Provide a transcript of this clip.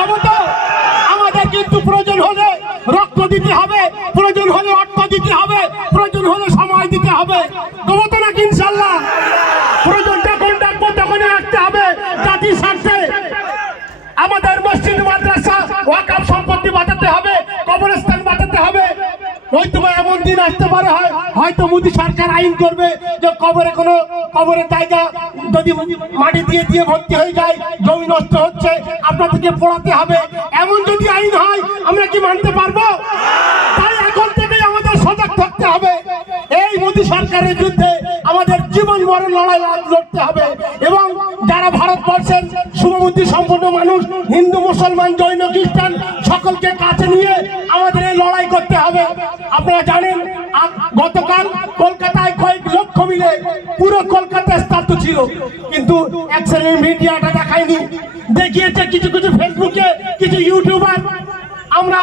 হবো তো? আমাদের কিন্তু প্রয়োজন হলে রক্ত দিতে হবে, প্রয়োজন হলে অর্থ দিতে হবে, প্রয়োজন হলে সময় দিতে হবে। দেবো তো নাকি ইনশাল্লাহ? প্রয়োজন যখন ডাকবো তখনই আসতে হবে জাতির স্বার্থে। আমাদের মসজিদ মাদ্রাসা ওয়াকফ সম্পত্তি বাঁচাতে হবে, কবরস্থান বাঁচাতে হবে। হয়তো এমন দিন আসতে পারে হয়তো মোদী সরকার আইন করবে যে কবরের জায়গা যদি মাটি দিয়ে দিয়ে ভর্তি হয়ে যায়, জমি নষ্ট হচ্ছে, আপনাদেরকে পোড়াতে হবে। এমন যদি আইন হয় আমরা কি মানতে পারবো? তাই এখন থেকেই আমাদের সজাগ থাকতে হবে। এই মোদী সরকারের বিরুদ্ধে আমাদের জীবন মরণ লড়াই লড়তে হবে। এবং যারা ভারতবর্ষের শুভবুদ্ধি সম্পন্ন মানুষ, হিন্দু মুসলমান জৈন খ্রিস্টান সকলকে কাছে নিয়ে আমাদের এই লড়াই করতে হবে। আপনারা জানেন গতকাল কলকাতায় কয়েক লক্ষ মিলে পুরো কলকাতা স্তব্ধ ছিল, কিন্তু এক শ্রেণীর মিডিয়াটা দেখায়নি, দেখিয়েছে কিছু কিছু ফেসবুকে কিছু ইউটিউবার। আমরা